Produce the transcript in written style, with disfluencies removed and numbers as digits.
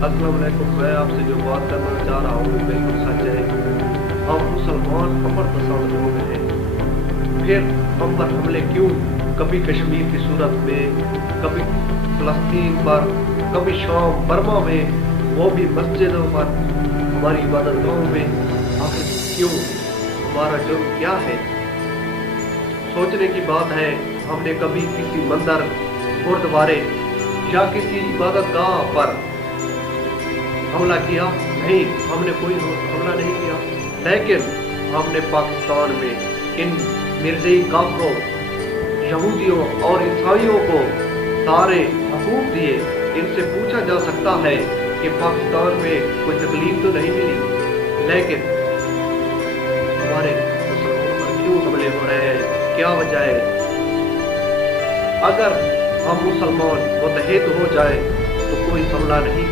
अस्सलाम वालेकुम। मैं आपसे जो बात करना चाह रहा हूँ बिल्कुल सच है। हम मुसलमान अमर पसंद लोग हैं, फिर हम पर हमले क्यों? कभी कश्मीर की सूरत में, कभी फलस्तीन पर, कभी शाम बर्मा में, वो भी मस्जिदों पर, हमारी इबादतगाहों में। आखिर क्यों? हमारा जुर्म क्या है? सोचने की बात है। हमने कभी किसी मंदिर, गुरुद्वारे या किसी इबादत गाह पर हमला किया? नहीं, हमने कोई हमला नहीं किया। लेकिन हमने पाकिस्तान में इन मिर्ज़ई काफरों, यहूदियों और ईसाइयों को सारे हकूक दिए। इनसे पूछा जा सकता है कि पाकिस्तान में कोई तकलीफ तो नहीं मिली, लेकिन हमारे मुसलमानों पर क्यों हमले हो रहे हैं? क्या वजह है? अगर हम मुसलमान मुत्तहिद हो जाए तो कोई हमला नहीं